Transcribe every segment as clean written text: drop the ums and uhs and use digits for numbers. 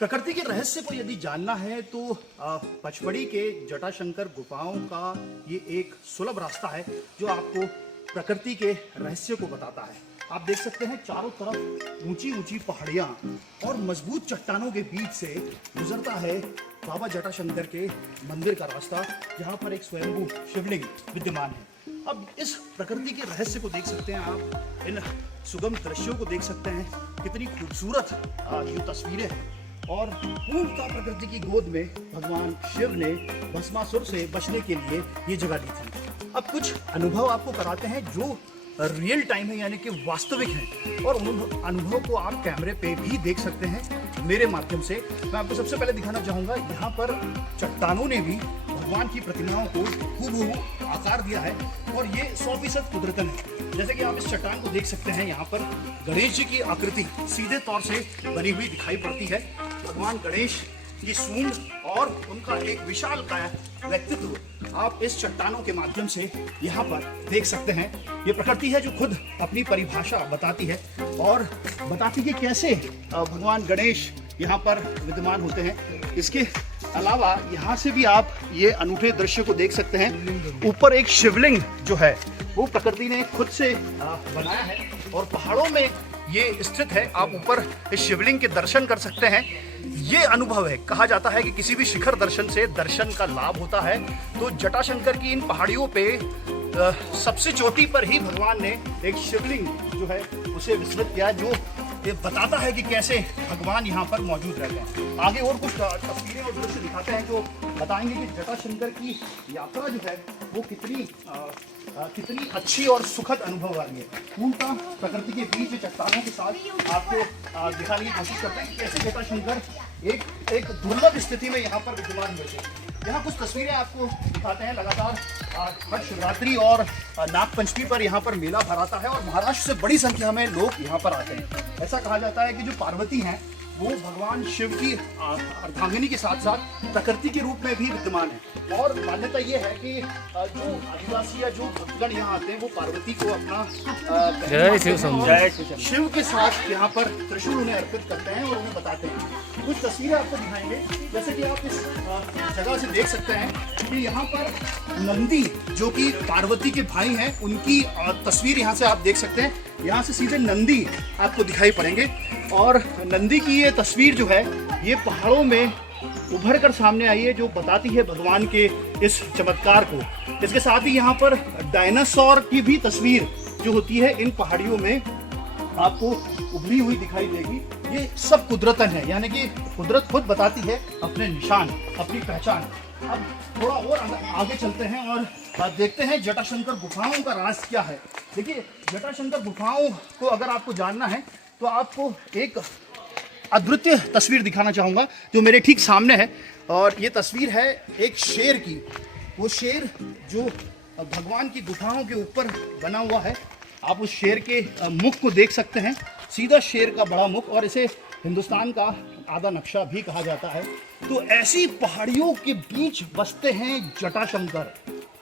प्रकृति के रहस्य को यदि जानना है तो पचमढ़ी के जटाशंकर गुफाओं का ये एक सुलभ रास्ता है जो आपको प्रकृति के रहस्य को बताता है। आप देख सकते हैं चारों तरफ ऊंची ऊंची पहाड़ियां और मजबूत चट्टानों के बीच से गुजरता है बाबा जटाशंकर के मंदिर का रास्ता, जहां पर एक स्वयंभू शिवलिंग विद्यमान है। अब इस प्रकृति के रहस्य को देख सकते हैं आप, इन सुगम दृश्यों को देख सकते हैं, कितनी खूबसूरत ये तस्वीरें हैं। और पूर्णतः प्रकृति की गोद में भगवान शिव ने भस्मासुर से बचने के लिए ये जगह दी थी। अब कुछ अनुभव आपको कराते हैं जो रियल टाइम है, यानी कि वास्तविक है, और उन अनुभव को आप कैमरे पे भी देख सकते हैं मेरे माध्यम से। मैं आपको सबसे पहले दिखाना चाहूँगा, यहाँ पर चट्टानों ने भी भगवान की प्रतिमाओं को हूबहू आकार दिया है और ये 100% कुदरतन है। जैसे कि आप इस चट्टान को देख सकते हैं, यहाँ पर गणेश जी की आकृति सीधे तौर से बनी हुई दिखाई पड़ती है। भगवान गणेश की सूंड और उनका एक विशाल काया व्यक्तित्व आप इस चट्टानों के माध्यम से यहाँ पर देख सकते हैं। ये प्रकृति है जो खुद अपनी परिभाषा बताती है और बताती है कैसे भगवान गणेश यहाँ पर विद्यमान होते हैं। इसके अलावा यहाँ से भी आप ये अनूठे दृश्य को देख सकते हैं। ऊपर एक शिवलिंग जो है वो प्रकृति ने खुद से बनाया है और पहाड़ों में ये स्थित है। आप ऊपर इस शिवलिंग के दर्शन कर सकते हैं। ये अनुभव है, कहा जाता है कि किसी भी शिखर दर्शन से दर्शन का लाभ होता है। तो जटाशंकर की इन पहाड़ियों पे सबसे चोटी पर ही भगवान ने एक शिवलिंग जो है उसे विस्तृत किया, जो ये बताता है कि कैसे भगवान यहाँ पर मौजूद रहते हैं। आगे और कुछ तस्वीरें और दृश्य दिखाते हैं जो बताएंगे कि जटाशंकर की यात्रा जो है वो कितनी अच्छी और सुखद अनुभव वाली है। पूर्णतः प्रकृति के बीच चट्टानों के साथ आपको दिखाने की कोशिश करते हैं कि कैसे जटाशंकर एक दुर्लभ स्थिति में यहाँ पर विद्यमान हुए थे। यहाँ कुछ तस्वीरें आपको दिखाते हैं। लगातार हर शिवरात्रि और नागपंचमी पर यहाँ पर मेला भराता है और महाराष्ट्र से बड़ी संख्या में लोग यहाँ पर आते हैं। ऐसा कहा जाता है कि जो पार्वती हैं वो भगवान शिव की अर्धांगिनी के साथ साथ प्रकृति के रूप में भी विद्यमान है। और मान्यता ये है कि जो आदिवासी या जो भक्तगण यहाँ आते हैं वो पार्वती को अपना शिव के साथ यहाँ पर त्रिशूल उन्हें अर्पित करते हैं और उन्हें बताते हैं। कुछ तस्वीरें आपको दिखाएंगे, जैसे कि आप इस जगह से देख सकते हैं कि यहाँ पर नंदी जो कि पार्वती के भाई हैं उनकी तस्वीर यहाँ से आप देख सकते हैं। यहाँ से सीधे नंदी आपको दिखाई पड़ेंगे और नंदी की ये तस्वीर जो है ये पहाड़ों में उभर कर सामने आई है, जो बताती है भगवान के इस चमत्कार को। इसके साथ ही यहाँ पर डायनासोर की भी तस्वीर जो होती है इन पहाड़ियों में आपको उभरी हुई दिखाई देगी। ये सब कुदरतन है, यानी कि कुदरत खुद बताती है अपने निशान, अपनी पहचान। अब थोड़ा और आगे चलते हैं और देखते हैं जटाशंकर गुफाओं का राज क्या है। देखिए, जटाशंकर गुफाओं को अगर आपको जानना है तो आपको एक अद्वितीय तस्वीर दिखाना चाहूँगा जो मेरे ठीक सामने है। और ये तस्वीर है एक शेर की। वो शेर जो भगवान की गुफाओं के ऊपर बना हुआ है, आप उस शेर के मुख को देख सकते हैं। सीधा शेर का बड़ा मुख, और इसे हिंदुस्तान का आधा नक्शा भी कहा जाता है। तो ऐसी पहाड़ियों के बीच बसते हैं जटाशंकर,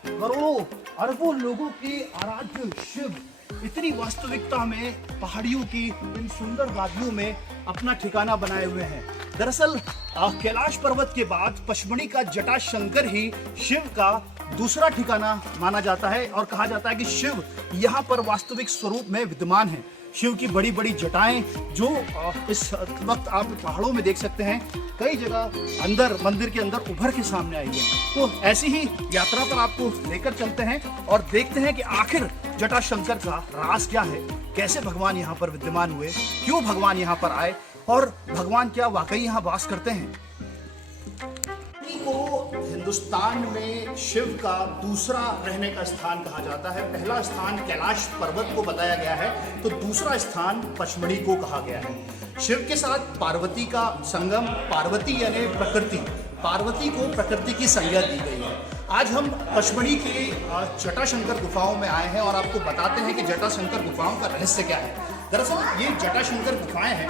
करोड़ों अरबों लोगों के आराध्य शिव इतनी वास्तविकता में पहाड़ियों की इन सुंदर वादियों में अपना ठिकाना बनाए हुए हैं। दरअसल कैलाश पर्वत के बाद पचमढ़ी का जटाशंकर ही शिव का दूसरा ठिकाना माना जाता है और कहा जाता है कि शिव यहाँ पर वास्तविक स्वरूप में विद्यमान है। शिव की बड़ी बड़ी जटाएं जो इस वक्त आप पहाड़ों में देख सकते हैं, कई जगह अंदर मंदिर के अंदर उभर के सामने आई है। तो ऐसी ही यात्रा पर आपको लेकर चलते हैं और देखते हैं कि आखिर जटाशंकर का राज क्या है, कैसे भगवान यहाँ पर विद्यमान हुए, क्यों भगवान यहाँ पर आए और भगवान क्या वाकई यहाँ वास करते हैं। को हिंदुस्तान में शिव का दूसरा रहने का स्थान कहा जाता है। पहला स्थान कैलाश पर्वत को बताया गया है, तो दूसरा स्थान पचमढ़ी को कहा गया है। शिव के साथ पार्वती का संगम, पार्वती यानी प्रकृति, पार्वती को प्रकृति की संज्ञा दी गई है। आज हम पचमढ़ी के जटाशंकर गुफाओं में आए हैं और आपको बताते हैं कि जटाशंकर गुफाओं का रहस्य क्या है। दरअसल ये जटाशंकर गुफाएं हैं।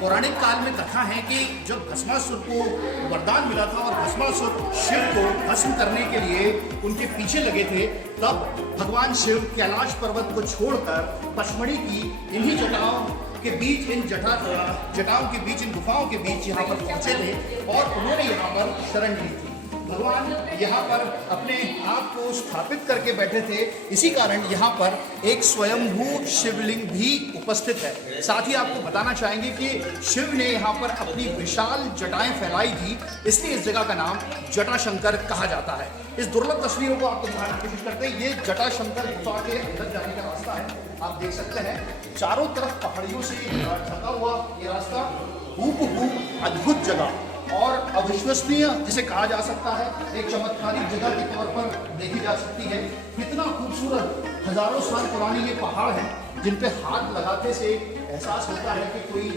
पौराणिक काल में कथा है कि जब भस्मासुर को वरदान मिला था और भस्मासुर शिव को भस्म करने के लिए उनके पीछे लगे थे, तब भगवान शिव कैलाश पर्वत को छोड़कर पचमढ़ी की इन्हीं जटाओं के बीच, इन जटाओं के बीच, इन गुफाओं के बीच यहाँ पर पहुंचे थे और उन्होंने यहाँ पर शरण ली थी। भगवान यहाँ पर अपने आप को स्थापित करके बैठे थे, इसी कारण यहाँ पर एक स्वयंभू शिवलिंग भी उपस्थित है। साथ ही आपको बताना चाहेंगे कि शिव ने यहाँ पर अपनी विशाल जटाएं फैलाई थी, इसलिए इस जगह का नाम जटाशंकर कहा जाता है। इस दुर्लभ तस्वीरों को आपको दिखाने की कोशिश करते हैं। ये जटाशंकर गुफा के अंदर जाने का रास्ता है, आप देख सकते हैं चारों तरफ पहाड़ियों से ढका हुआ ये रास्ता, हूबहू अद्भुत जगह और अविश्वसनीय जिसे कहा जा सकता है, एक चमत्कारिक जगह के तौर पर देखी जा सकती है। कितना खूबसूरत, हजारों साल पुरानी ये पहाड़ है जिन पे हाथ लगाते से एहसास होता है कि कोई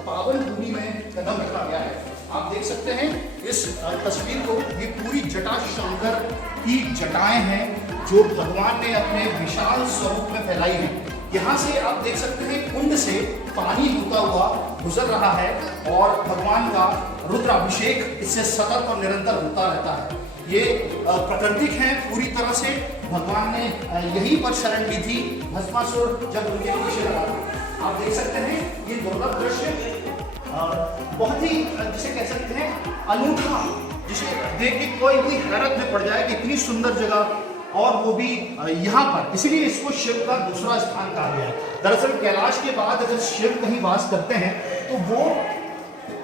पावन भूमि में कदम रखा गया है। आप देख सकते हैं इस तस्वीर को, ये पूरी जटाशंकर की जटाएं हैं जो भगवान ने अपने विशाल स्वरूप में फैलाई हैं। यहाँ से आप देख सकते हैं कुंड से पानी होता हुआ गुजर रहा है और भगवान का रुद्राभिषेक इससे सतत और निरंतर होता रहता है। ये प्राकृतिक है पूरी तरह से, भगवान ने यहीं पर शरण ली थी भस्मासुर जब उनके पीछे लगा था। आप देख सकते हैं ये दुर्लभ दृश्य बहुत ही जिसे कह सकते हैं अनूठा, जिसे देख के कोई भी हैरत में पड़ जाए कि इतनी सुंदर जगह और वो भी यहाँ पर, इसीलिए इसको शिव का दूसरा स्थान कहा गया है। दरअसल कैलाश के बाद अगर शिव कहीं वास करते हैं तो वो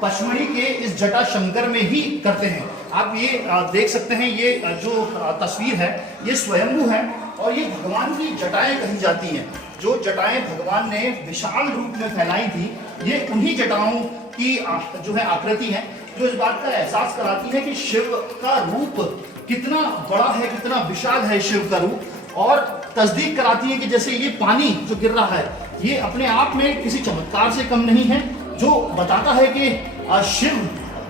पचमढ़ी के इस जटाशंकर में ही करते हैं। आप ये देख सकते हैं, ये जो तस्वीर है ये स्वयंभू है और ये भगवान की जटाएं कही जाती हैं। जो जटाएं भगवान ने विशाल रूप में फैलाई थी, ये उन्हीं जटाओं की जो है आकृति है, जो इस बात का एहसास कराती है कि शिव का रूप कितना बड़ा है, कितना विशाल है शिव का रूप, और तस्दीक कराती है कि जैसे ये पानी जो गिर रहा है ये अपने आप में किसी चमत्कार से कम नहीं है, जो बताता है कि शिव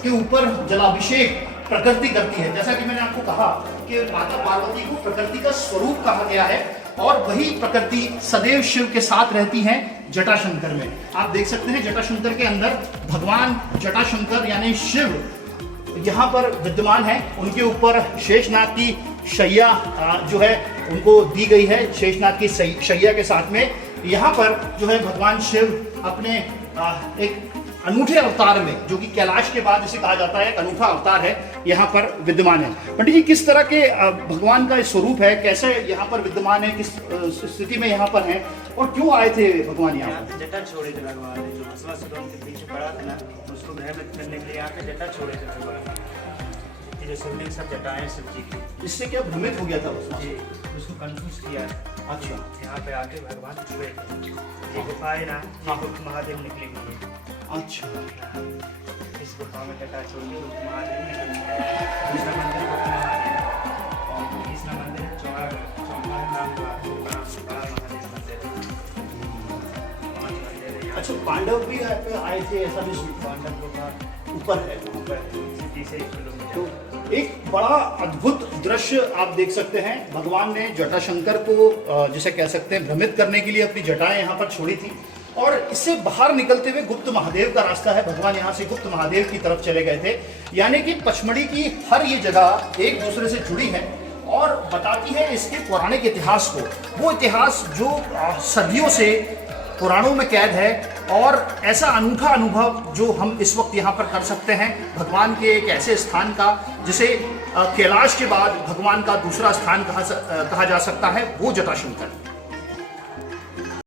के ऊपर जलाभिषेक प्रकृति करती है। जैसा कि मैंने आपको कहा कि माता पार्वती को प्रकृति का स्वरूप कहा गया है और वही प्रकृति सदैव शिव के साथ रहती है जटाशंकर में। आप देख सकते हैं जटाशंकर के अंदर भगवान जटाशंकर यानी शिव यहाँ पर विद्यमान है। उनके ऊपर शेषनाग की शैया जो है उनको दी गई है। शेषनाग की शैया के साथ में यहाँ पर जो है भगवान शिव अपने एक अनूठे अवतार में, जो कि कैलाश के बाद इसे कहा जाता है एक अनूठा अवतार है, यहाँ पर विद्यमान है। पंडित जी, किस तरह के भगवान का स्वरूप है, कैसे यहाँ पर विद्यमान है, किस स्थिति में यहाँ पर है और क्यों आए थे भगवान यहाँ पर? जटा छोड़े थे भगवान ने, जो भस्मासुर के पीछे पड़ा था ना, उसको भयभीत करने के लिए यहाँ पे जटा छोड़े थे भगवान। ये शिवलिंग सब जटाएं शिव जी की। इससे क्या भ्रमित हो गया था जी, उसको कंफ्यूज किया। अच्छा, यहाँ पे आके भगवान छुए ये गुफा है ना, ये गुप्त महादेव निकली हुई है। अच्छा, इस गुफा में जटा छोड़ी गुप्त महादेव निकली है। दूसरा मंदिर गुप्त महादेव और तीसरा मंदिर है चौड़ा नाम का बड़ा महादेव मंदिर है। 5 मंदिर है। अच्छा, पांडव भी आए थे ऐसा भी पांडव गुफा ऊपर है, ऊपर सिटी से 1 किलोमीटर। तो एक बड़ा अद्भुत दृश्य आप देख सकते हैं। भगवान ने जटाशंकर को जिसे कह सकते हैं भ्रमित करने के लिए अपनी जटाएं यहाँ पर छोड़ी थी और इससे बाहर निकलते हुए गुप्त महादेव का रास्ता है। भगवान यहाँ से गुप्त महादेव की तरफ चले गए थे, यानी कि पचमढ़ी की हर ये जगह एक दूसरे से जुड़ी है और बताती है इसके पौराणिक इतिहास को, वो इतिहास जो सदियों से पुराणों में कैद है और ऐसा अनूठा अनुभव जो हम इस वक्त यहाँ पर कर सकते हैं भगवान के एक ऐसे स्थान का जिसे कैलाश के बाद भगवान का दूसरा स्थान कहा जा सकता है, वो जटाशंकर।